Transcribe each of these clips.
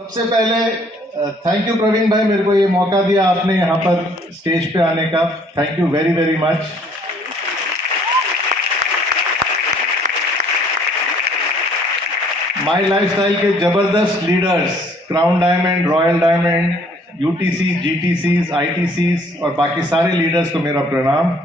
सबसे पहले thank you Praveen भाई, मेरे को ये मौका दिया आपने यहाँ पर स्टेज पे आने का। Thank you very very much. My Lifestyle के जबरदस्त leaders, crown diamond, royal diamond, UTC, GTCs, ITCs और बाकी सारे लीडर्स को मेरा प्रणाम।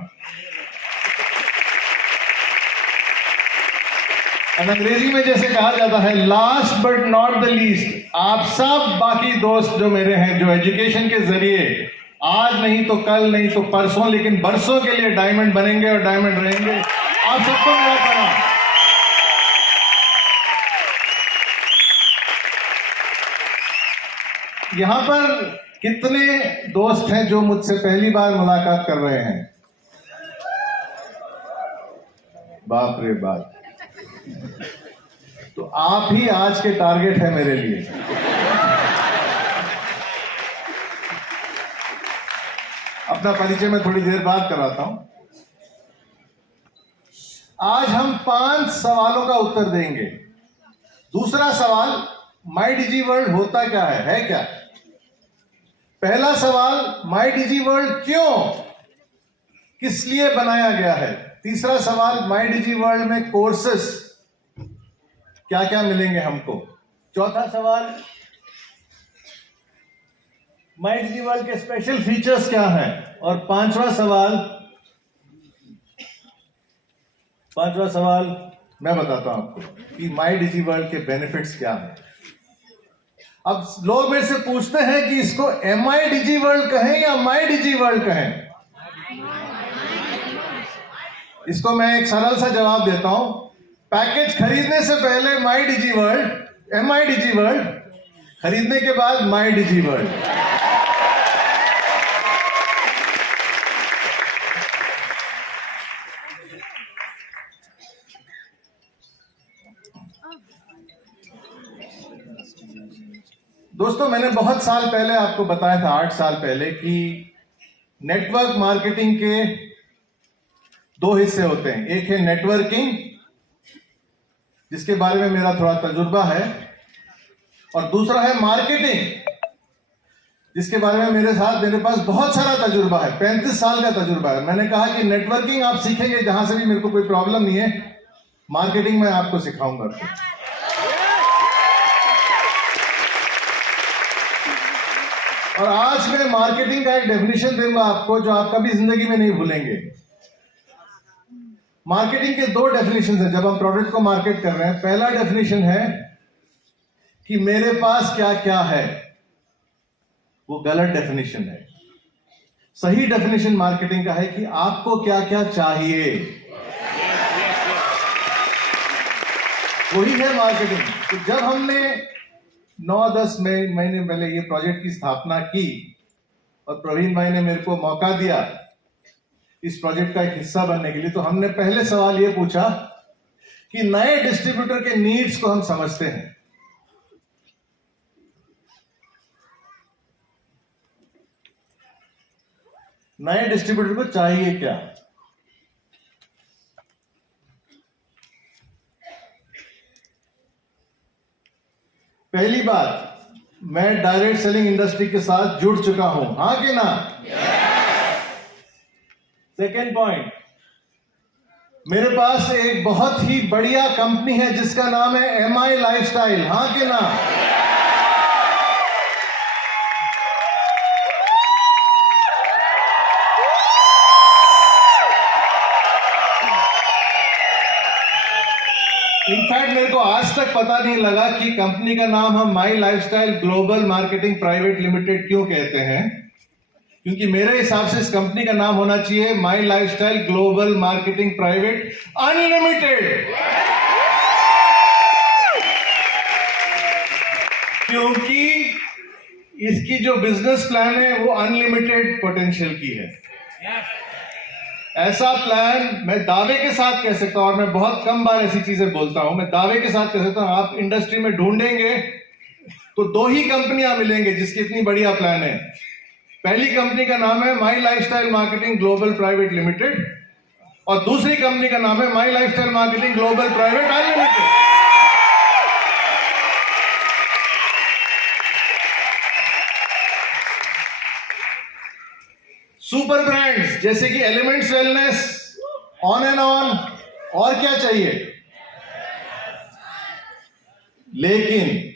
अंग्रेजी में जैसे कहा जाता है last but not the least, आप सब बाकी दोस्त जो मेरे हैं, जो एजुकेशन के जरिए आज नहीं तो कल नहीं तो परसों लेकिन बरसों के लिए डायमंड बनेंगे और डायमंड रहेंगे, आप सबको मेरा प्रणाम। यहां पर कितने दोस्त हैं जो मुझसे पहली बार मुलाकात कर रहे हैं? बाप रे बाप, तो आप ही आज के टारगेट है मेरे लिए। अपना परिचय मैं थोड़ी देर बाद कराता हूं। आज हम 5 सवालों का उत्तर देंगे। दूसरा सवाल, माई डिजी वर्ल्ड होता क्या है क्या? पहला सवाल, माई डिजी वर्ल्ड क्यों, किस लिए बनाया गया है? तीसरा सवाल, माई डिजी वर्ल्ड में कोर्सेस क्या क्या मिलेंगे हमको? चौथा सवाल, माई डिजी वर्ल्ड के स्पेशल फीचर्स क्या हैं? और पांचवा सवाल मैं बताता हूं आपको कि माई डिजी वर्ल्ड के बेनिफिट्स क्या हैं। अब लोग मेरे से पूछते हैं कि इसको एमआई डिजी वर्ल्ड कहें या माई डिजी वर्ल्ड कहें? इसको मैं एक सरल सा जवाब देता हूं। पैकेज खरीदने से पहले My digi World, MI Digi World, खरीदने के बाद माई डिजी वर्ल्ड। दोस्तों, मैंने बहुत साल पहले आपको बताया था, 8 साल पहले, कि नेटवर्क मार्केटिंग के 2 हिस्से होते हैं। एक है नेटवर्किंग, जिसके बारे में मेरा थोड़ा तजुर्बा है, और दूसरा है मार्केटिंग, जिसके बारे में मेरे पास बहुत सारा तजुर्बा है, 35 साल का तजुर्बा है। मैंने कहा कि नेटवर्किंग आप सीखेंगे जहां से भी, मेरे को कोई प्रॉब्लम नहीं है, मार्केटिंग में आपको सिखाऊंगा। और आज मैं मार्केटिंग का एक डेफिनेशन दूंगा आपको, जो आप कभी जिंदगी में नहीं भूलेंगे। मार्केटिंग के 2 डेफिनेशन हैं जब हम प्रोडक्ट को मार्केट कर रहे हैं। पहला डेफिनेशन है कि मेरे पास क्या क्या है, वो गलत डेफिनेशन है। सही डेफिनेशन मार्केटिंग का है कि आपको क्या क्या चाहिए, वही है मार्केटिंग। तो जब हमने 9-10 महीने पहले ये प्रोजेक्ट की स्थापना की और प्रवीण भाई ने मेरे को मौका दिया इस प्रोजेक्ट का एक हिस्सा बनने के लिए, तो हमने पहले सवाल ये पूछा कि नए डिस्ट्रीब्यूटर के नीड्स को हम समझते हैं। नए डिस्ट्रीब्यूटर को चाहिए क्या? पहली बात, मैं डायरेक्ट सेलिंग इंडस्ट्री के साथ जुड़ चुका हूं, हां कि ना? सेकेंड पॉइंट, मेरे पास एक बहुत ही बढ़िया कंपनी है जिसका नाम है एमआई लाइफस्टाइल, हां कि ना? इनफैक्ट मेरे को आज तक पता नहीं लगा कि कंपनी का नाम हम My Lifestyle Global Marketing Private Limited क्यों कहते हैं, क्योंकि मेरे हिसाब से इस कंपनी का नाम होना चाहिए My Lifestyle Global Marketing Private Unlimited, क्योंकि इसकी जो बिजनेस प्लान है वो अनलिमिटेड पोटेंशियल की है। ऐसा प्लान मैं दावे के साथ कह सकता हूं, और मैं बहुत कम बार ऐसी चीजें बोलता हूं, मैं दावे के साथ कह सकता हूं, आप इंडस्ट्री में ढूंढेंगे तो 2 ही कंपनियां मिलेंगे जिसकी इतनी बढ़िया प्लान है। पहली कंपनी का नाम है My Lifestyle Marketing Global Private Limited, और दूसरी कंपनी का नाम है My Lifestyle Marketing Global Private Unlimited. Super brands जैसे कि Elements Wellness, on and on, और क्या चाहिए। लेकिन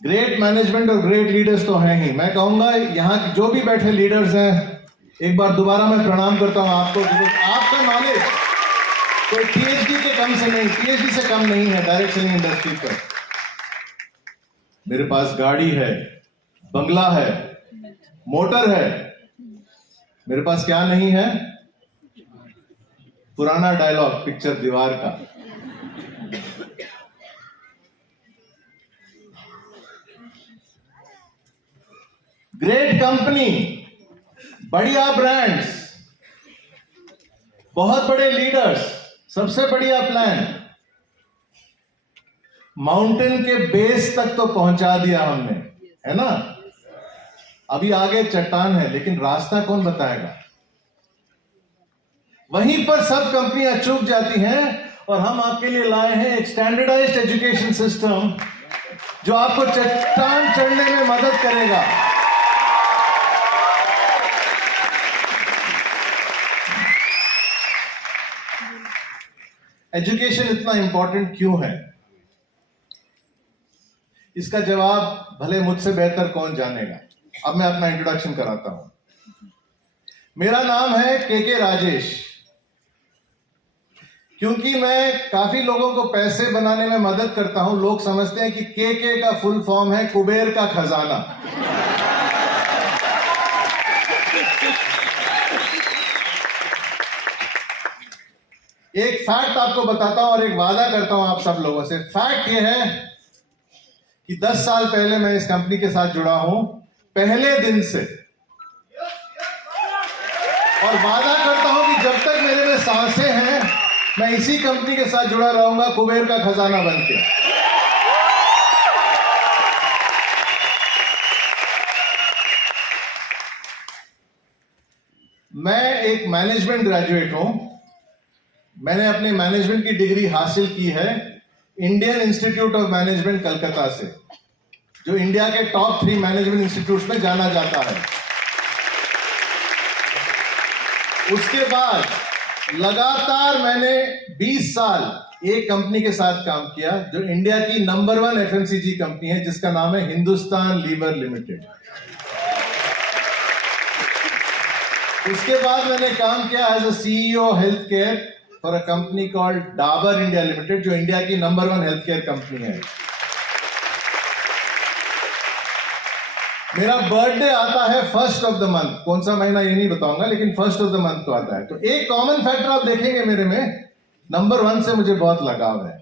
ग्रेट मैनेजमेंट और ग्रेट लीडर्स तो हैं ही। मैं कहूंगा यहां जो भी बैठे लीडर्स हैं, एक बार दोबारा मैं प्रणाम करता हूं आपको। आपका नॉलेज कोई पीएचडी के कम से नहीं, पीएचडी से कम नहीं है डायरेक्ट सेलिंग इंडस्ट्री पर। मेरे पास गाड़ी है, बंगला है, मोटर है, मेरे पास क्या नहीं है? पुराना डायलॉग पिक्चर दीवार का। ग्रेट कंपनी, बढ़िया ब्रांड्स, बहुत बड़े लीडर्स, सबसे बढ़िया प्लान। माउंटेन के बेस तक तो पहुंचा दिया हमने, है ना। अभी आगे चट्टान है, लेकिन रास्ता कौन बताएगा? वहीं पर सब कंपनियां चूक जाती हैं। और हम आपके लिए लाए हैं एक स्टैंडर्डाइज्ड एजुकेशन सिस्टम जो आपको चट्टान चढ़ने में मदद करेगा। एजुकेशन इतना इंपॉर्टेंट क्यों है, इसका जवाब भले मुझसे बेहतर कौन जानेगा। अब मैं अपना इंट्रोडक्शन कराता हूं। मेरा नाम है के राजेश। क्योंकि मैं काफी लोगों को पैसे बनाने में मदद करता हूं, लोग समझते हैं कि के का फुल फॉर्म है कुबेर का खजाना। एक फैक्ट आपको बताता हूं और एक वादा करता हूं आप सब लोगों से। फैक्ट यह है कि 10 साल पहले मैं इस कंपनी के साथ जुड़ा हूं, पहले दिन से। और वादा करता हूं कि जब तक मेरे में सांसें हैं, मैं इसी कंपनी के साथ जुड़ा रहूंगा, कुबेर का खजाना बनके। मैं एक मैनेजमेंट ग्रेजुएट हूं। मैंने अपनी मैनेजमेंट की डिग्री हासिल की है Indian institute of management Calcutta से, जो इंडिया के टॉप 3 मैनेजमेंट इंस्टीट्यूट्स में जाना जाता है। उसके बाद लगातार मैंने 20 साल एक कंपनी के साथ काम किया जो इंडिया की नंबर 1 एफएमसीजी कंपनी है, जिसका नाम है हिंदुस्तान लीवर लिमिटेड। उसके बाद मैंने काम किया as a CEO health care for a company called Dabur India limited, जो इंडिया की नंबर 1 हेल्थ केयर कंपनी है। मेरा बर्थडे आता है 1st ऑफ द मंथ, कौन सा महीना ये नहीं बताऊंगा, लेकिन 1st ऑफ द मंथ को आता है। तो एक कॉमन फैक्टर आप देखेंगे मेरे में, नंबर 1 से मुझे बहुत लगाव है।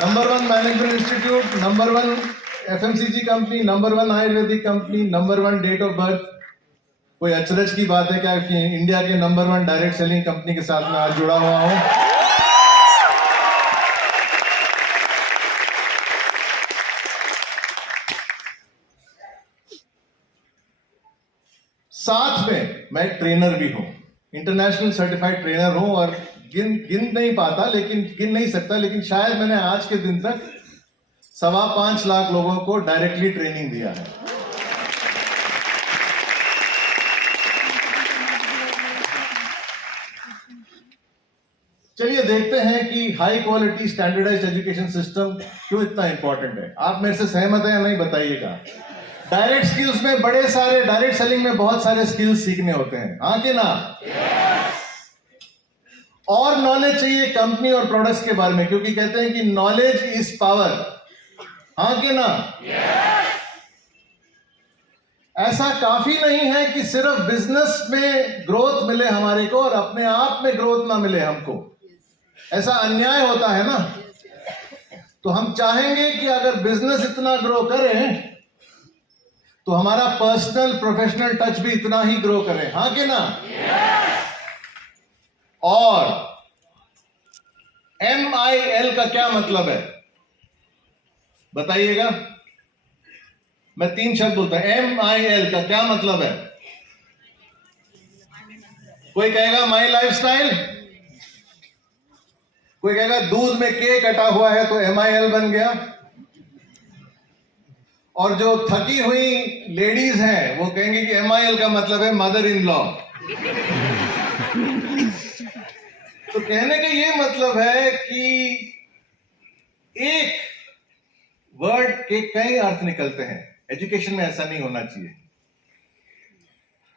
Number 1 management institute, number 1 FMCG company, number 1 ayurvedic company, number 1 date of birth. कोई अचरज की बात है क्या कि इंडिया के नंबर 1 डायरेक्ट सेलिंग कंपनी के साथ मैं आज जुड़ा हुआ हूं। साथ में मैं एक ट्रेनर भी हूं, इंटरनेशनल सर्टिफाइड ट्रेनर हूं। और गिन नहीं पाता, लेकिन गिन नहीं सकता, लेकिन शायद मैंने आज के दिन तक 5.25 लाख लोगों को डायरेक्टली ट्रेनिंग दिया है। चलिए देखते हैं कि high quality standardised education system क्यों इतना इंपॉर्टेंट है। आप मेरे से सहमत हैं या नहीं बताइएगा। डायरेक्ट स्किल्स में बड़े सारे, डायरेक्ट सेलिंग में बहुत सारे स्किल्स सीखने होते हैं, हाँ कि ना। और नॉलेज चाहिए कंपनी और प्रोडक्ट्स के बारे में, क्योंकि कहते हैं कि नॉलेज इज पावर, हाँ कि ना। ऐसा काफी नहीं है कि सिर्फ बिजनेस में ग्रोथ मिले हमारे को और अपने आप में ग्रोथ ना मिले हमको। ऐसा अन्याय होता है ना। तो हम चाहेंगे कि अगर बिजनेस इतना ग्रो करे तो हमारा पर्सनल प्रोफेशनल टच भी इतना ही ग्रो करे, हाँ कि ना। और MIL का क्या मतलब है बताइएगा। मैं 3 शब्द बोलता हूं। MIL का क्या मतलब है? कोई कहेगा माई लाइफस्टाइल, कोई कहेगा दूध में के कटा हुआ है तो MIL बन गया, और जो थकी हुई लेडीज हैं वो कहेंगे कि MIL का मतलब है मदर इन लॉ। तो कहने का ये मतलब है कि एक वर्ड के कई अर्थ निकलते हैं। एजुकेशन में ऐसा नहीं होना चाहिए।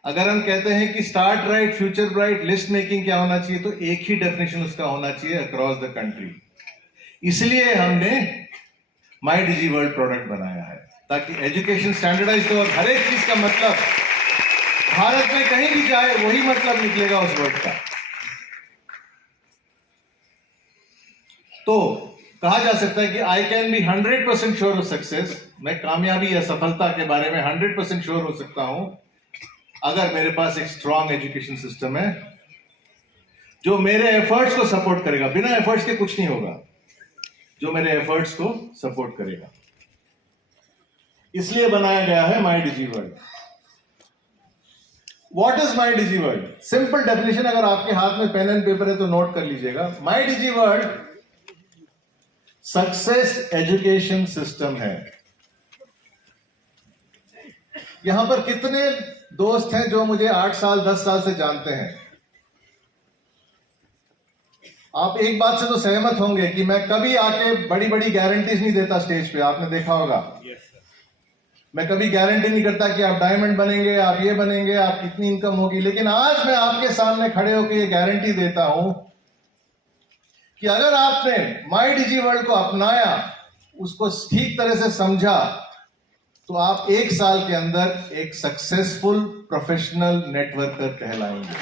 अगर हम कहते हैं कि start right future bright list making क्या होना चाहिए, तो एक ही डेफिनेशन उसका होना चाहिए अक्रॉस द कंट्री। इसलिए हमने माई डिजी वर्ल्ड प्रोडक्ट बनाया है, ताकि एजुकेशन स्टैंडर्डाइज हो और हर एक चीज का मतलब भारत में कहीं भी जाए वही मतलब निकलेगा उस वर्ड का। तो कहा जा सकता है कि I can be 100% sure of success, मैं कामयाबी या सफलता के बारे में 100% श्योर हो सकता हूं अगर मेरे पास एक स्ट्रॉन्ग एजुकेशन सिस्टम है जो मेरे एफर्ट्स को सपोर्ट करेगा। बिना एफर्ट्स के कुछ नहीं होगा, जो मेरे एफर्ट्स को सपोर्ट करेगा। इसलिए बनाया गया है My digi World. What is My digi World? Simple definition, अगर आपके हाथ में पेन एंड पेपर है तो नोट कर लीजिएगा। My digi World success education system है। यहां पर कितने दोस्त हैं जो मुझे 8 साल 10 साल से जानते हैं? आप एक बात से तो सहमत होंगे कि मैं कभी आके बड़ी बड़ी गारंटीज नहीं देता स्टेज पे, आपने देखा होगा। मैं कभी गारंटी नहीं करता कि आप डायमंड बनेंगे, आप ये बनेंगे, आप कितनी इनकम होगी। लेकिन आज मैं आपके सामने खड़े होकर ये गारंटी देता हूं कि अगर आपने माई डिजी वर्ल्ड को अपनाया, उसको ठीक तरह से समझा, तो आप 1 साल के अंदर एक सक्सेसफुल प्रोफेशनल नेटवर्कर कहलाएंगे।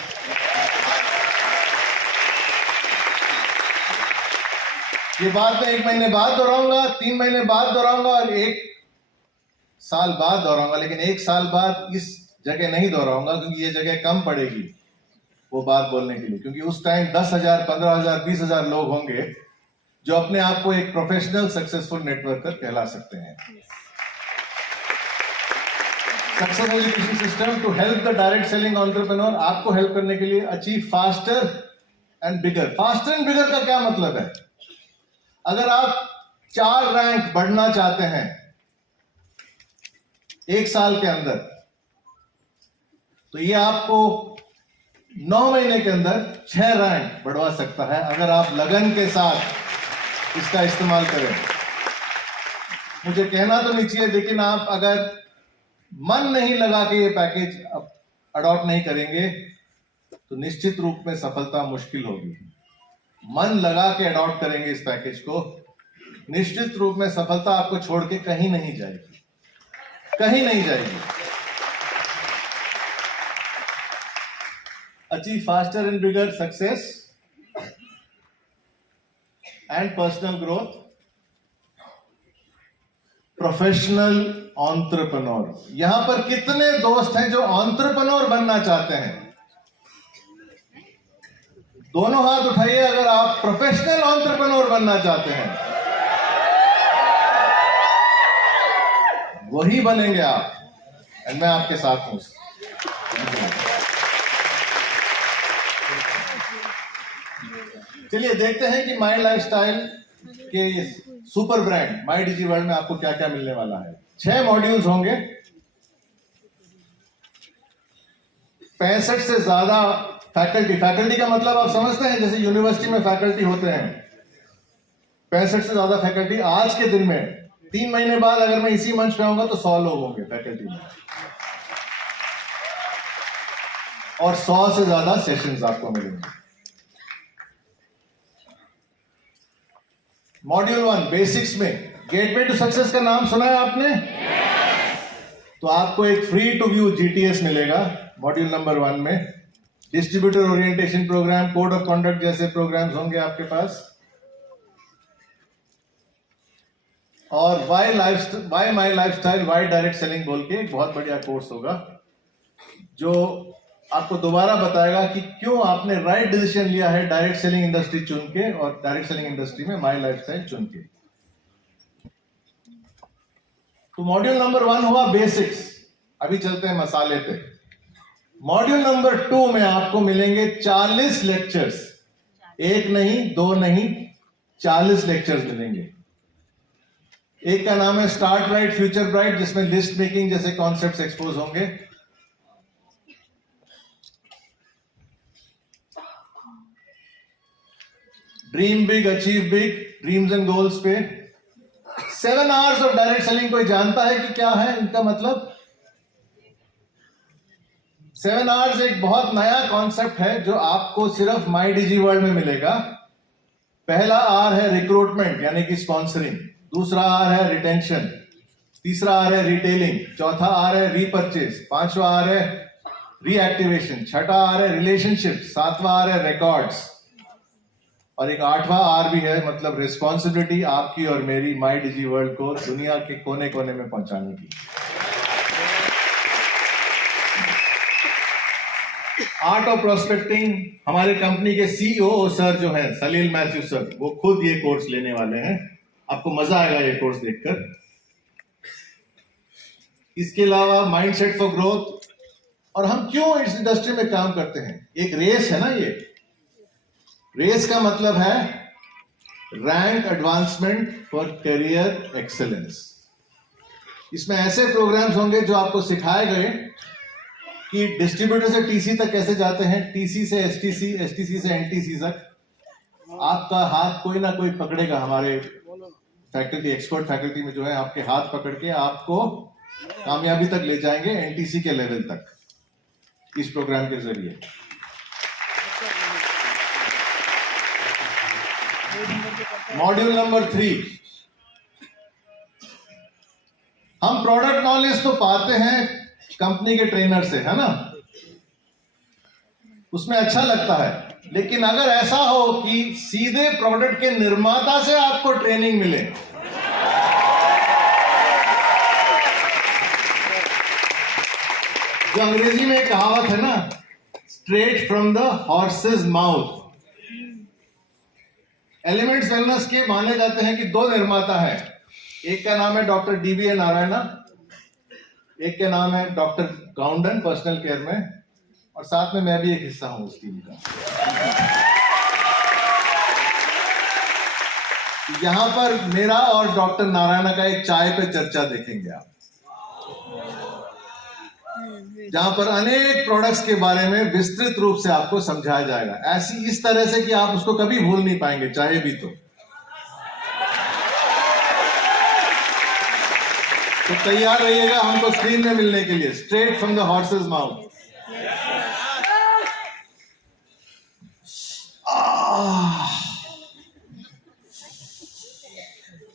ये बात मैं 1 महीने बाद दोहराऊंगा, 3 महीने बाद दोहराऊंगा और 1 साल बाद दोहराऊंगा, लेकिन 1 साल बाद इस जगह नहीं दोहराऊंगा, क्योंकि ये जगह कम पड़ेगी वो बात बोलने के लिए। क्योंकि उस टाइम 10,000, 15,000, 20,000 लोग होंगे जो अपने आप को एक प्रोफेशनल सक्सेसफुल नेटवर्कर कहला सकते हैं। Success education system to help the direct selling entrepreneur, आपको हेल्प करने के लिए achieve faster and bigger. Faster and bigger का क्या मतलब है? अगर आप 4 रैंक बढ़ना चाहते हैं 1 साल के अंदर, तो ये आपको 9 महीने के अंदर 6 रैंक बढ़वा सकता है, अगर आप लगन के साथ इसका इस्तेमाल करें। मुझे कहना तो नहीं चाहिए, लेकिन आप अगर मन नहीं लगा के ये पैकेज अडॉप्ट नहीं करेंगे तो निश्चित रूप में सफलता मुश्किल होगी। मन लगा के अडॉप्ट करेंगे इस पैकेज को, निश्चित रूप में सफलता आपको छोड़ के कहीं नहीं जाएगी, कहीं नहीं जाएगी। Achieve faster and bigger success and personal growth, professional entrepreneur. यहां पर कितने दोस्त हैं जो एंटरप्रेन्योर बनना चाहते हैं? दोनों हाथ उठाइए अगर आप प्रोफेशनल एंटरप्रेन्योर बनना चाहते हैं। वही बनेंगे आप, और मैं आपके साथ हूं। चलिए देखते हैं कि माई लाइफस्टाइल के सुपर ब्रांड माई डिजी वर्ल्ड में आपको क्या क्या मिलने वाला है। 6 मॉड्यूल्स होंगे, 65 से ज्यादा फैकल्टी। फैकल्टी का मतलब आप समझते हैं, जैसे यूनिवर्सिटी में फैकल्टी होते हैं, 65 से ज्यादा फैकल्टी। आज के दिन में 3 महीने बाद अगर मैं इसी मंच पे आऊंगा तो 100 लोग होंगे फैकल्टी में, और 100 से ज्यादा सेशंस आपको मिलेंगे। मॉड्यूल 1 बेसिक्स में गेटवे टू सक्सेस का नाम सुना है आपने? तो आपको एक फ्री टू व्यू GTS मिलेगा मॉड्यूल नंबर 1 में। Distributor orientation programme, code of conduct जैसे प्रोग्राम्स होंगे आपके पास। और why my lifestyle, why direct selling बोल के एक बहुत बढ़िया कोर्स होगा जो आपको दोबारा बताएगा कि क्यों आपने राइट डिसीजन लिया है डायरेक्ट सेलिंग इंडस्ट्री चुन के, और डायरेक्ट सेलिंग इंडस्ट्री में माई लाइफस्टाइल चुन के। तो मॉड्यूल नंबर 1 हुआ बेसिक्स। अभी चलते हैं मसाले पे। मॉड्यूल नंबर 2 में आपको मिलेंगे 40 लेक्चर्स, 1 नहीं 2 नहीं, 40 लेक्चर्स मिलेंगे। एक का नाम है स्टार्ट ब्राइट फ्यूचर ब्राइट, जिसमें लिस्ट मेकिंग जैसे कॉन्सेप्ट्स एक्सपोज होंगे। Dream big achieve big, dreams and goals पे 7 आवर्स ऑफ डायरेक्ट सेलिंग। कोई जानता है कि क्या है इनका मतलब? 7 आवर्स एक बहुत नया कॉन्सेप्ट है जो आपको सिर्फ माई डिजी वर्ल्ड में मिलेगा। पहला आर है रिक्रूटमेंट यानी कि स्पॉन्सरिंग, दूसरा आर है रिटेंशन, तीसरा आर है रिटेलिंग, चौथा आर है रीपरचेज, पांचवा आर है रीएक्टिवेशन, छठा आर है रिलेशनशिप, सातवां आर है रिकॉर्ड्स, और एक आठवां आर भी है, मतलब रिस्पॉन्सिबिलिटी आपकी और मेरी माई डिजी वर्ल्ड को दुनिया के कोने कोने में पहुंचाने की। आर्ट ऑफ प्रोस्पेक्टिंग, हमारे कंपनी के सीईओ सर जो हैं सलील मैथ्यू सर, वो खुद ये कोर्स लेने वाले हैं। आपको मजा आएगा ये कोर्स देखकर। इसके अलावा माइंडसेट फॉर ग्रोथ, और हम क्यों इस इंडस्ट्री में काम करते हैं। एक रेस है ना, ये रेस का मतलब है rank advancement for career excellence. इसमें ऐसे प्रोग्राम्स होंगे जो आपको सिखाए गए कि डिस्ट्रीब्यूटर से टीसी तक कैसे जाते हैं, टीसी से एसटीसी, एसटीसी से एनटीसी तक। आपका हाथ कोई ना कोई पकड़ेगा, हमारे फैकल्टी, एक्सपर्ट फैकल्टी में जो है आपके हाथ पकड़ के आपको कामयाबी तक ले जाएंगे, एनटीसी के लेवल तक, इस प्रोग्राम के जरिए। मॉड्यूल नंबर 3, हम प्रोडक्ट नॉलेज तो पाते हैं कंपनी के ट्रेनर से, है ना, उसमें अच्छा लगता है। लेकिन अगर ऐसा हो कि सीधे प्रोडक्ट के निर्माता से आपको ट्रेनिंग मिले, जो अंग्रेजी में कहावत है ना, straight from the horses mouth. Elements wellness के माने जाते हैं कि 2 निर्माता हैं, एक का नाम है डॉक्टर डीबी नारायणा, एक के नाम है डॉक्टर गाउंडन पर्सनल केयर में, और साथ में मैं भी एक हिस्सा हूं उस टीम का। यहां पर मेरा और डॉक्टर नारायणा का एक चाय पे चर्चा देखेंगे आप, जहां पर अनेक प्रोडक्ट्स के बारे में विस्तृत रूप से आपको समझाया जाएगा, ऐसी इस तरह से कि आप उसको कभी भूल नहीं पाएंगे, चाहे भी तो तैयार रहिएगा हमको स्क्रीन में मिलने के लिए, straight from the horses mouth.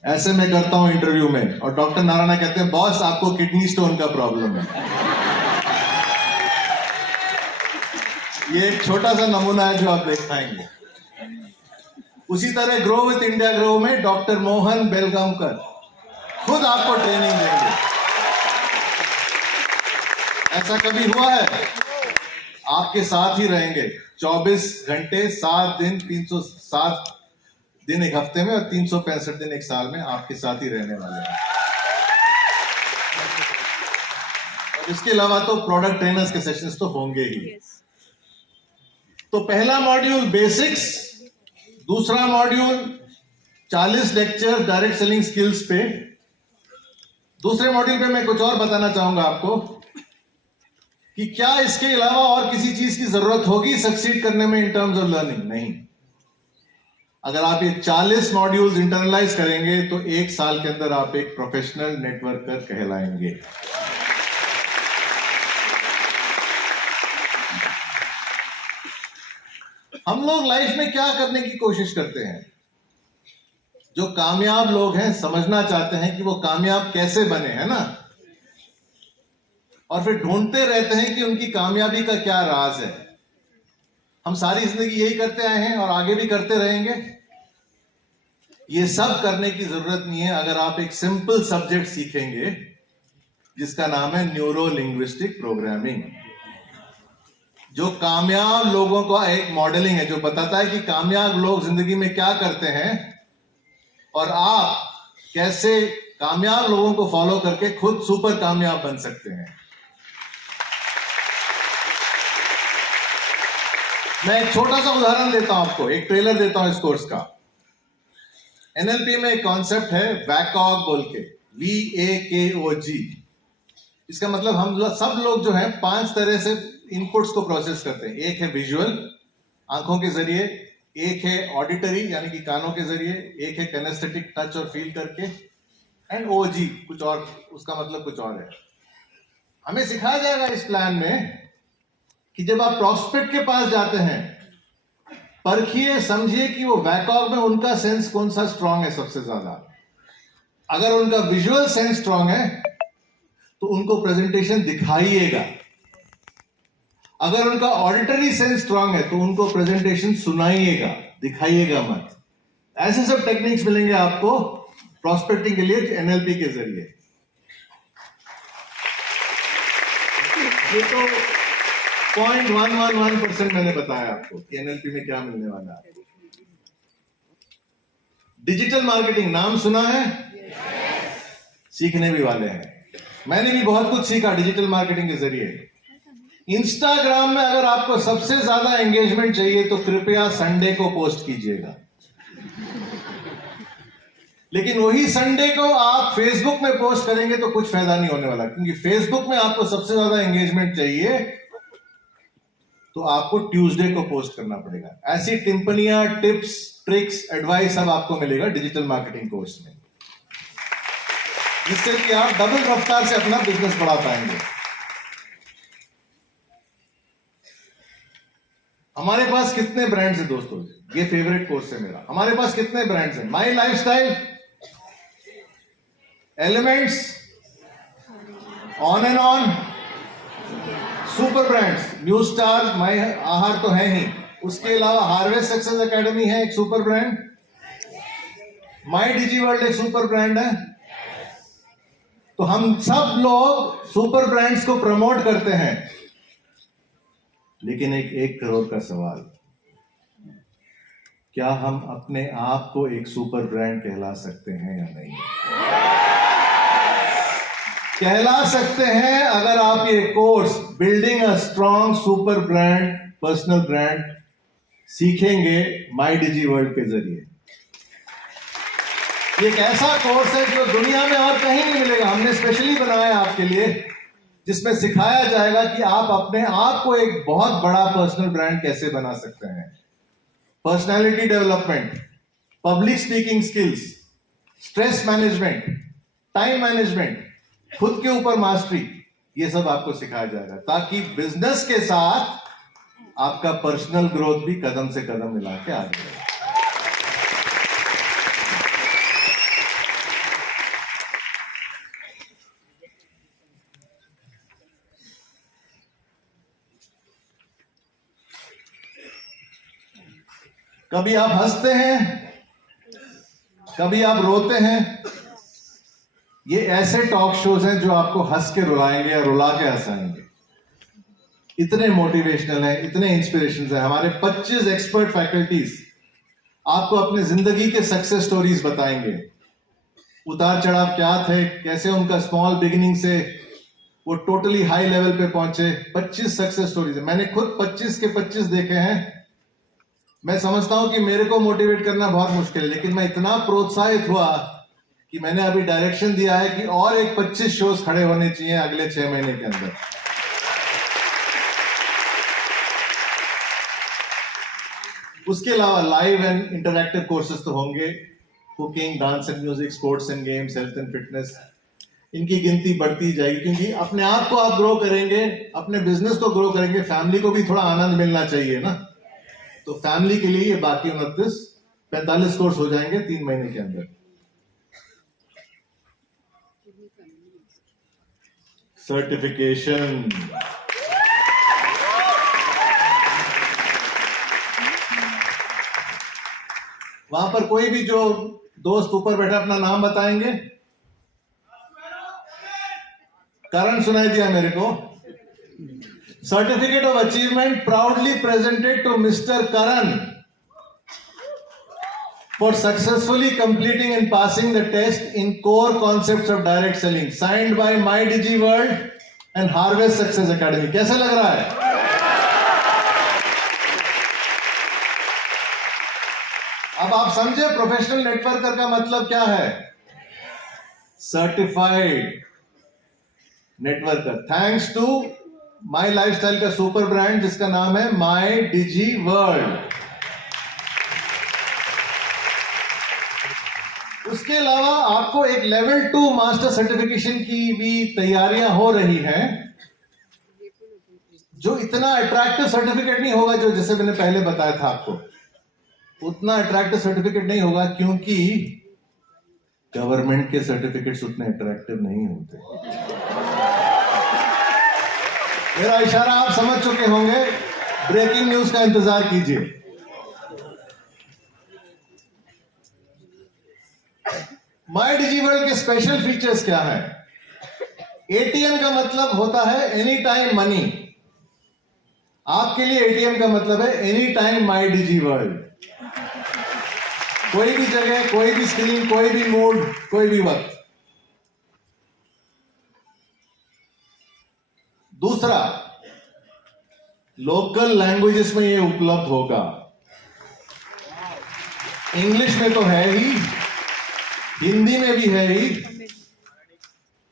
ऐसे मैं करता हूं इंटरव्यू में, और डॉक्टर नारायणा कहते हैं बॉस आपको किडनी स्टोन का प्रॉब्लम है। ये एक छोटा सा नमूना है जो आप देख पाएंगे। उसी तरह ग्रो विथ इंडिया ग्रो में डॉक्टर मोहन बेलगांवकर खुद आपको ट्रेनिंग देंगे। ऐसा कभी हुआ है? आपके साथ ही रहेंगे 24 घंटे 7 दिन, 307 दिन एक हफ्ते में और 365 दिन एक साल में आपके साथ ही रहने वाले हैं। और इसके अलावा तो प्रोडक्ट ट्रेनर्स के सेशंस तो होंगे ही। तो पहला मॉड्यूल बेसिक्स, दूसरा module 40 lecture direct selling skills पे। दूसरे मॉड्यूल पे मैं कुछ और बताना चाहूंगा आपको कि क्या इसके अलावा और किसी चीज की जरूरत होगी सक्सीड करने में इन टर्म्स ऑफ लर्निंग। नहीं, अगर आप ये 40 मॉड्यूल्स इंटरनलाइज करेंगे तो 1 साल के अंदर आप एक प्रोफेशनल नेटवर्कर कहलाएंगे। हम लोग लाइफ में क्या करने की कोशिश करते हैं? जो कामयाब लोग हैं समझना चाहते हैं कि वो कामयाब कैसे बने, है ना, और फिर ढूंढते रहते हैं कि उनकी कामयाबी का क्या राज है। हम सारी जिंदगी यही करते आए हैं और आगे भी करते रहेंगे। ये सब करने की जरूरत नहीं है अगर आप एक सिंपल सब्जेक्ट सीखेंगे जिसका नाम है न्यूरो लिंग्विस्टिक प्रोग्रामिंग, जो कामयाब लोगों का एक मॉडलिंग है, जो बताता है कि कामयाब लोग जिंदगी में क्या करते हैं और आप कैसे कामयाब लोगों को फॉलो करके खुद सुपर कामयाब बन सकते हैं। मैं एक छोटा सा उदाहरण देता हूं आपको, एक ट्रेलर देता हूं इस कोर्स का। एनएलपी में एक कॉन्सेप्ट है वैकॉग बोल के, VAKOG। इसका मतलब हम सब लोग जो है 5 तरह से इनपुट्स को प्रोसेस करते हैं। एक है विजुअल, आंखों के जरिए, एक है ऑडिटरी यानी कि कानों के जरिए, एक है कैनेस्थेटिक, टच और फील करके, एंड OG कुछ और, उसका मतलब कुछ और है। हमें सिखाया जाएगा इस प्लान में कि जब आप प्रॉस्पेक्ट के पास जाते हैं, परखिए, समझिए कि वो वैकॉग में उनका सेंस कौन सा स्ट्रांग है सबसे ज्यादा। अगर उनका विजुअल सेंस स्ट्रांग है तो उनको प्रेजेंटेशन दिखाइएगा। अगर उनका ऑडिटरी सेंस स्ट्रांग है तो उनको प्रेजेंटेशन सुनाइएगा, दिखाइएगा मत। ऐसे सब टेक्निक्स मिलेंगे आपको प्रॉस्पेक्टिंग के लिए एनएलपी के जरिए। ये तो 0.111% मैंने बताया आपको कि एनएलपी में क्या मिलने वाला है। डिजिटल मार्केटिंग नाम सुना है? सीखने भी वाले हैं। मैंने भी बहुत कुछ सीखा डिजिटल मार्केटिंग के जरिए। इंस्टाग्राम में अगर आपको सबसे ज्यादा एंगेजमेंट चाहिए तो कृपया संडे को पोस्ट कीजिएगा, लेकिन वही संडे को आप फेसबुक में पोस्ट करेंगे तो कुछ फायदा नहीं होने वाला, क्योंकि फेसबुक में आपको सबसे ज्यादा एंगेजमेंट चाहिए तो आपको ट्यूसडे को पोस्ट करना पड़ेगा। ऐसी टिप्पणियां, टिप्स, ट्रिक्स, एडवाइस सब आपको मिलेगा डिजिटल मार्केटिंग कोर्स में, जिससे कि आप डबल रफ्तार से अपना बिजनेस बढ़ा पाएंगे। हमारे पास कितने ब्रांड्स हैं दोस्तों? ये फेवरेट कोर्स है मेरा। हमारे पास कितने ब्रांड्स हैं? My Lifestyle, Elements, on and on, Super Brands, New Star, My Aahar तो है ही, उसके अलावा हार्वेस्ट सक्सेस एकेडमी है एक सुपर ब्रांड, माई डिजी वर्ल्ड एक सुपर ब्रांड है। तो हम सब लोग सुपर ब्रांड्स को प्रमोट करते हैं, लेकिन एक 1 करोड़ का सवाल, क्या हम अपने आप को एक सुपर ब्रांड कहला सकते हैं या नहीं? कहला सकते हैं अगर आप ये course building a strong super brand, personal brand सीखेंगे माई डिजी वर्ल्ड के जरिए। एक ऐसा कोर्स है जो दुनिया में और कहीं नहीं मिलेगा, हमने स्पेशली बनाया आपके लिए, जिसमें सिखाया जाएगा कि आप अपने आप को एक बहुत बड़ा पर्सनल ब्रांड कैसे बना सकते हैं। Personality development, public speaking skills, stress management, time management, खुद के ऊपर मास्टरी, ये सब आपको सिखाया जाएगा, ताकि बिजनेस के साथ आपका पर्सनल ग्रोथ भी कदम से कदम मिला के आगे बढ़े। कभी आप हंसते हैं, कभी आप रोते हैं। ये ऐसे टॉक शोज हैं जो आपको हंस के रुलाएंगे या रुला के हंसाएंगे। इतने मोटिवेशनल हैं, इतने इंस्पिरेशंस हैं। हमारे 25 एक्सपर्ट फैकल्टीज आपको अपने जिंदगी के सक्सेस स्टोरीज बताएंगे। उतार चढ़ाव क्या थे, कैसे उनका स्मॉल बिगिनिंग से वो टोटली हाई लेवल पे पहुंचे। 25 सक्सेस स्टोरीज है। मैंने खुद 25 के 25 देखे हैं। मैं समझता हूं कि मेरे को मोटिवेट करना बहुत मुश्किल है, लेकिन मैं इतना प्रोत्साहित हुआ कि मैंने अभी डायरेक्शन दिया है कि और एक 25 शोज खड़े होने चाहिए अगले 6 महीने के अंदर। उसके अलावा लाइव एंड इंटरैक्टिव कोर्सेज तो होंगे, cooking, dance and music, sports and games, health and fitness. इनकी गिनती बढ़ती जाएगी, क्योंकि अपने आप को आप ग्रो करेंगे, अपने बिजनेस को ग्रो करेंगे, फैमिली को भी थोड़ा आनंद मिलना चाहिए ना। तो फैमिली के लिए ये बाकी 45 कोर्स हो जाएंगे 3 महीने के अंदर। सर्टिफिकेशन, वहां पर कोई भी जो दोस्त ऊपर बैठा अपना नाम बताएंगे। करण सुनाई दिया मेरे को। Certificate of Achievement proudly presented to Mr. Karan for successfully completing and passing the test in core concepts of direct selling, signed by My Digi World and Harvest Success Academy. कैसा लग रहा है? अब आप समझे प्रोफेशनल नेटवर्कर का मतलब क्या है? Certified networker. Thanks to my lifestyle का सुपर ब्रांड जिसका नाम है माई डिजी वर्ल्ड। उसके अलावा आपको एक लेवल 2 मास्टर सर्टिफिकेशन की भी तैयारियां हो रही हैं, जो इतना अट्रैक्टिव सर्टिफिकेट नहीं होगा जो जैसे मैंने पहले बताया था आपको, उतना अट्रैक्टिव सर्टिफिकेट नहीं होगा क्योंकि गवर्नमेंट के सर्टिफिकेट्स उतने अट्रैक्टिव नहीं होते। मेरा इशारा आप समझ चुके होंगे। ब्रेकिंग न्यूज का इंतजार कीजिए। माई डिजी वर्ल्ड के स्पेशल फीचर्स क्या है? एटीएम का मतलब होता है एनी टाइम मनी। आपके लिए एटीएम का मतलब है any time my digi world. कोई भी जगह, कोई भी स्क्रीन, कोई भी मूड, कोई भी वक्त। दूसरा, लोकल लैंग्वेजेस में ये उपलब्ध होगा। इंग्लिश में तो है ही, हिंदी में भी है ही,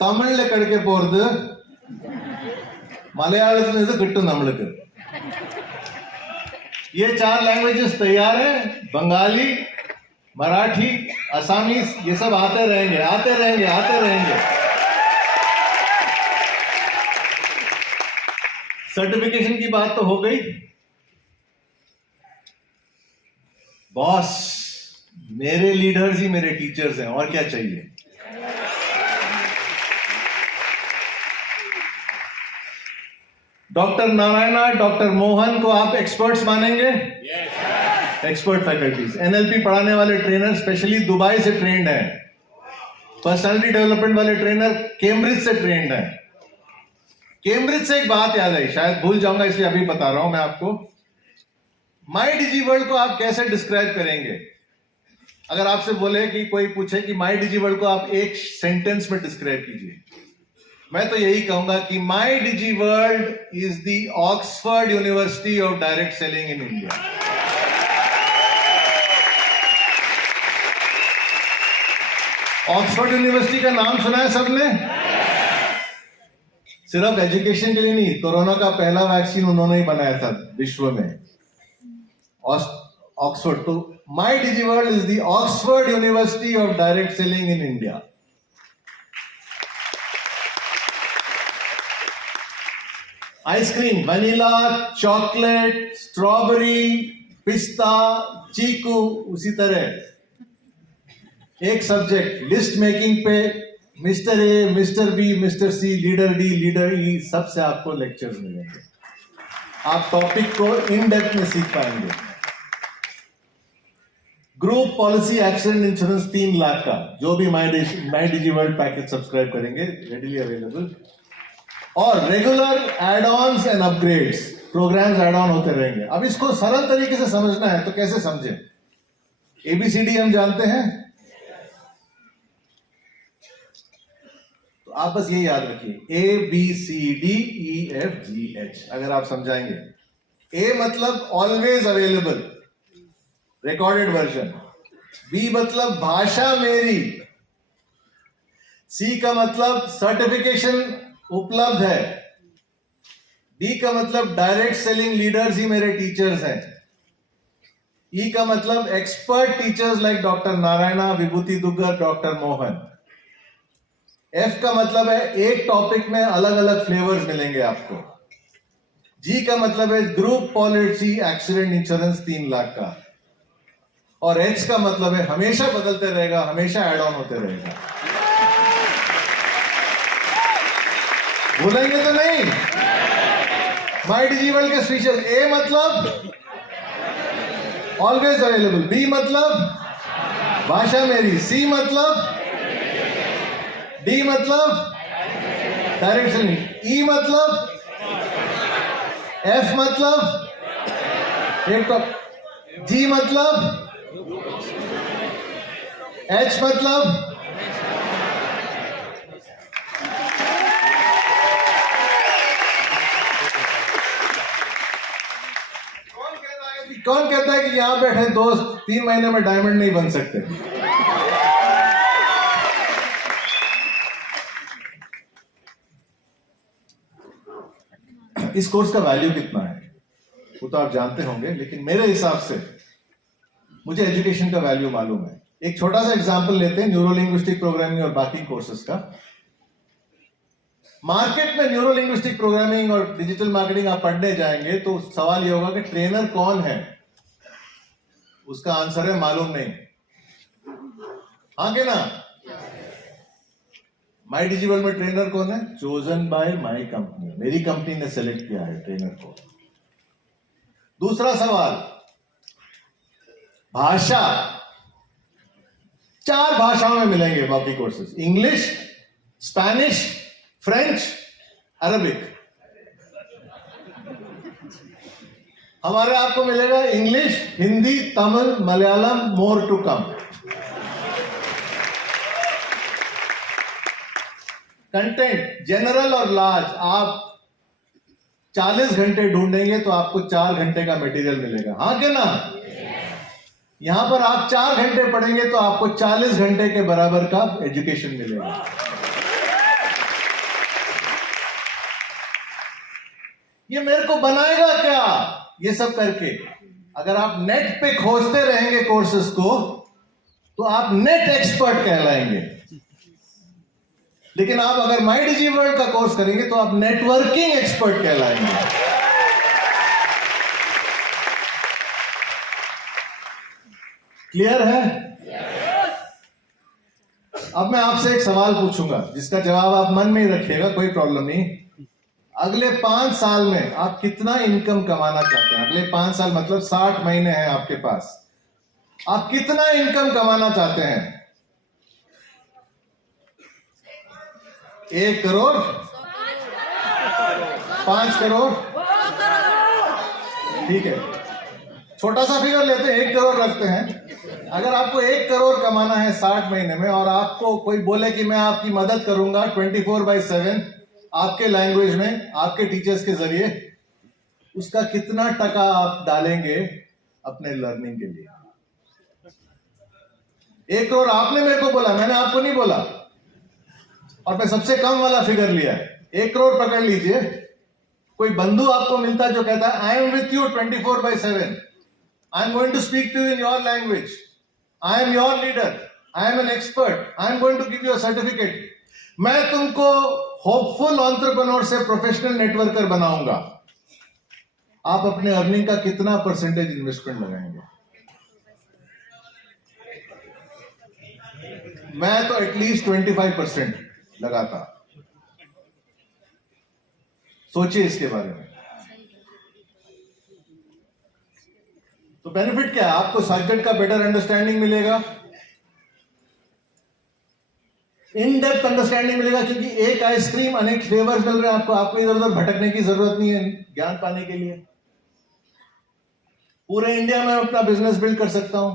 തമിഴിലെ കിടക്കെ പോർത് മലയാളത്തിൽ ഇത് കിട്ടും നമ്മൾക്ക്। ये 4 लैंग्वेजेस तैयार है। बंगाली, मराठी, असामीज, ये सब आते रहेंगे, आते रहेंगे, आते रहेंगे। सर्टिफिकेशन की बात तो हो गई। बॉस, मेरे लीडर्स ही मेरे टीचर्स हैं, और क्या चाहिए? डॉक्टर नारायणा, डॉक्टर मोहन को आप एक्सपर्ट्स मानेंगे? Expert faculties. एनएलपी पढ़ाने वाले ट्रेनर स्पेशली दुबई से ट्रेंड हैं। पर्सनालिटी डेवलपमेंट वाले ट्रेनर कैम्ब्रिज से ट्रेंड हैं। कैम्ब्रिज से एक बात याद आई, शायद भूल जाऊंगा इसलिए अभी बता रहा हूं मैं आपको। माई डिजी वर्ल्ड को आप कैसे डिस्क्राइब करेंगे? अगर आपसे बोले कि कोई पूछे कि माई डिजी वर्ल्ड को आप एक सेंटेंस में डिस्क्राइब कीजिए, मैं तो यही कहूंगा कि My digi World is the Oxford University of direct selling in India. Oxford University का नाम सुना है सबने? सिर्फ एजुकेशन के लिए नहीं, कोरोना का पहला वैक्सीन उन्होंने ही बनाया था विश्व में, ऑक्सफोर्ड। तो My digi World is the Oxford University of direct selling in India. Ice cream, vanilla, chocolate, strawberry, pista, chikoo, उसी तरह एक सब्जेक्ट लिस्ट मेकिंग पे mister A, mister B, mister C, leader D, leader E, सबसे आपको लेक्चर्स मिलेंगे। आप topic को in depth में सीख पाएंगे। Group policy accident insurance 3 lakh का, जो भी my digi world package subscribe करेंगे, रेडिली अवेलेबल। और regular add ons and upgrades, programs add on होते रहेंगे। अब इसको सरल तरीके से समझना है तो कैसे समझें? ABCD हम जानते हैं, तो आप बस ये याद रखिए, ABCDEFGH। अगर आप समझाएंगे, A मतलब always available, recorded version. B मतलब भाषा मेरी। C का मतलब सर्टिफिकेशन उपलब्ध है। डी का मतलब डायरेक्ट सेलिंग लीडर्स ही मेरे टीचर्स हैं। ई का मतलब expert teachers like doctor Narayana, Vibhuti Duggar, doctor Mohan. F का मतलब है एक टॉपिक में अलग अलग फ्लेवर्स मिलेंगे आपको। जी का मतलब है group policy accident insurance 3 lakh का। और एच का मतलब है हमेशा बदलते रहेगा, हमेशा एड ऑन होते रहेगा। भूलेंगे तो नहीं? माई डिजी वर्ल्ड के फीचर्स, ए मतलब ऑलवेज अवेलेबल, बी मतलब भाषा मेरी, सी मतलब, डी मतलब डायरेक्ट सेलिंग, ई मतलब, एफ मतलब एक टॉप, जी मतलब, एच मतलब, कौन कहता है कि यहां बैठे दोस्त 3 महीने में डायमंड नहीं बन सकते? इस कोर्स का वैल्यू कितना है वो तो आप जानते होंगे, लेकिन मेरे हिसाब से मुझे एजुकेशन का वैल्यू मालूम है। एक छोटा सा एग्जांपल लेते हैं न्यूरो लिंग्विस्टिक प्रोग्रामिंग और बाकी कोर्सेज का। मार्केट में न्यूरो लिंग्विस्टिक प्रोग्रामिंग और डिजिटल मार्केटिंग आप पढ़ने जाएंगे तो सवाल ये होगा कि ट्रेनर कौन है? उसका आंसर है मालूम नहीं। हाँ के ना? माई डिजिवर्ल्ड में ट्रेनर कौन है? चोजन बाय माई कंपनी, मेरी कंपनी ने सेलेक्ट किया है ट्रेनर को। दूसरा सवाल, भाषा। 4 भाषाओं में मिलेंगे बाकी courses, English, Spanish, French, Arabic. हमारे आपको मिलेगा English, Hindi, Tamil, Malayalam, more to come. Content general और लार्ज, आप 40 घंटे ढूंढेंगे तो आपको 4 घंटे का मटेरियल मिलेगा। हाँ के ना? यहां पर आप 4 घंटे पढ़ेंगे तो आपको 40 घंटे के बराबर का एजुकेशन मिलेगा। ये मेरे को बनाएगा क्या ये सब करके? अगर आप नेट पे खोजते रहेंगे कोर्सेज को तो आप नेट एक्सपर्ट कहलाएंगे, लेकिन आप अगर माई डिजिवर्ल्ड का कोर्स करेंगे तो आप नेटवर्किंग एक्सपर्ट कहलाएंगे। क्लियर है? अब मैं आपसे एक सवाल पूछूंगा जिसका जवाब आप मन में ही रखिएगा, कोई प्रॉब्लम नहीं। अगले 5 साल में आप कितना इनकम कमाना चाहते हैं? अगले 5 साल मतलब 60 महीने हैं आपके पास, आप कितना इनकम कमाना चाहते हैं? 1 करोड़, 5 करोड़? ठीक है, छोटा सा फिगर लेते हैं, 1 करोड़ रखते हैं। अगर आपको 1 करोड़ कमाना है 60 महीने में और आपको कोई बोले कि मैं आपकी मदद करूंगा 24/7 आपके लैंग्वेज में, आपके टीचर्स के जरिए, उसका कितना टका आप डालेंगे अपने लर्निंग के लिए? 1 करोड़ आपने मेरे को बोला, मैंने आपको नहीं बोला, और मैं सबसे कम वाला फिगर लिया है। 1 करोड़ पकड़ लीजिए। कोई बंधु आपको मिलता है जो कहता है I am with you 24/7, I am going to speak to you in your language, I am your leader, I am an expert, I am going to give you a certificate, मैं तुमको होपफुल एंटरप्रेन्योर से professional networker बनाऊंगा। आप अपने earning का कितना percentage investment लगाएंगे? मैं तो एटलीस्ट 25% लगाता। सोचिए इसके बारे में। तो बेनिफिट क्या है? आपको सब्जेक्ट का बेटर अंडरस्टैंडिंग मिलेगा, इन डेप्थ अंडरस्टैंडिंग मिलेगा, क्योंकि एक आइसक्रीम अनेक फ्लेवर्स मिल रहे हैं आपको। आपको इधर उधर भटकने की जरूरत नहीं है ज्ञान पाने के लिए। पूरे इंडिया में अपना बिजनेस बिल्ड कर सकता हूं।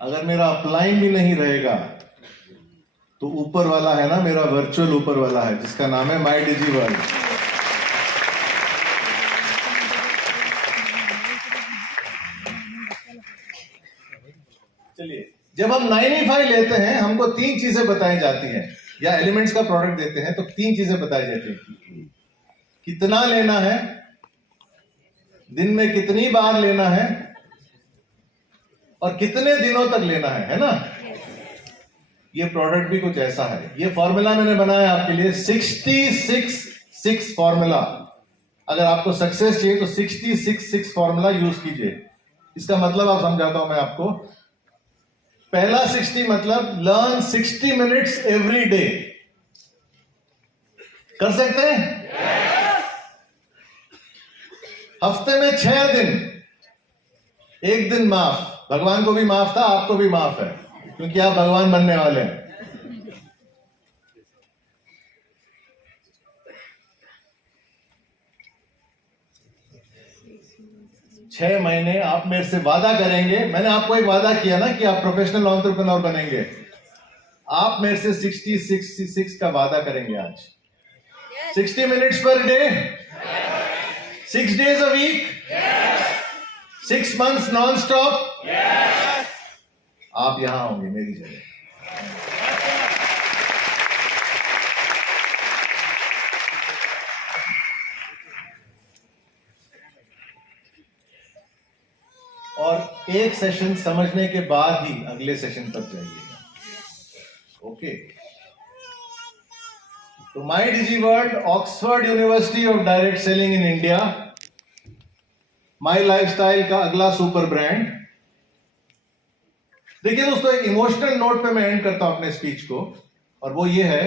अगर मेरा अपलाइन भी नहीं रहेगा तो ऊपर वाला है ना, मेरा वर्चुअल ऊपर वाला है जिसका नाम है माई डिजिवर्ल्ड। चलिए, जब हम 95 लेते हैं हमको 3 चीजें बताई जाती हैं, या एलिमेंट्स का प्रोडक्ट देते हैं तो 3 चीजें बताई जाती हैं। कितना लेना है, दिन में कितनी बार लेना है, और कितने दिनों तक लेना है ना? ये प्रोडक्ट भी कुछ ऐसा है। ये फॉर्मूला मैंने बनाया आपके लिए, 66-6 फॉर्मूला। अगर आपको सक्सेस चाहिए तो 66-6 फॉर्मूला यूज कीजिए। इसका मतलब आप समझाता हूं मैं आपको। पहला 60 मतलब लर्न 60 मिनट्स एवरी डे। कर सकते हैं? हफ्ते में 6 दिन, 1 दिन माफ। भगवान को भी माफ था, आपको भी माफ है, क्योंकि आप भगवान बनने वाले हैं। छह महीने आप मेरे से वादा करेंगे। मैंने आपको एक वादा किया ना कि आप प्रोफेशनल एंटरप्रेन्योर बनेंगे। आप मेरे से 66 का वादा करेंगे आज 60 minutes per day? 6 days a week? 6 months non-stop? आप यहां होंगे मेरी जगह। और एक सेशन समझने के बाद ही अगले सेशन पर जाइएगा। ओके, तो My digi World, Oxford University of direct selling in India, My lifestyle का अगला सुपर ब्रांड। देखिए दोस्तों, एक इमोशनल नोट पे मैं एंड करता हूं अपने स्पीच को, और वो ये है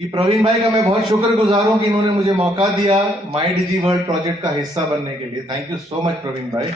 कि प्रवीण भाई का मैं बहुत शुक्रगुजार हूं कि इन्होंने मुझे मौका दिया माई डिजी वर्ल्ड प्रोजेक्ट का हिस्सा बनने के लिए। Thank you so much Praveen भाई।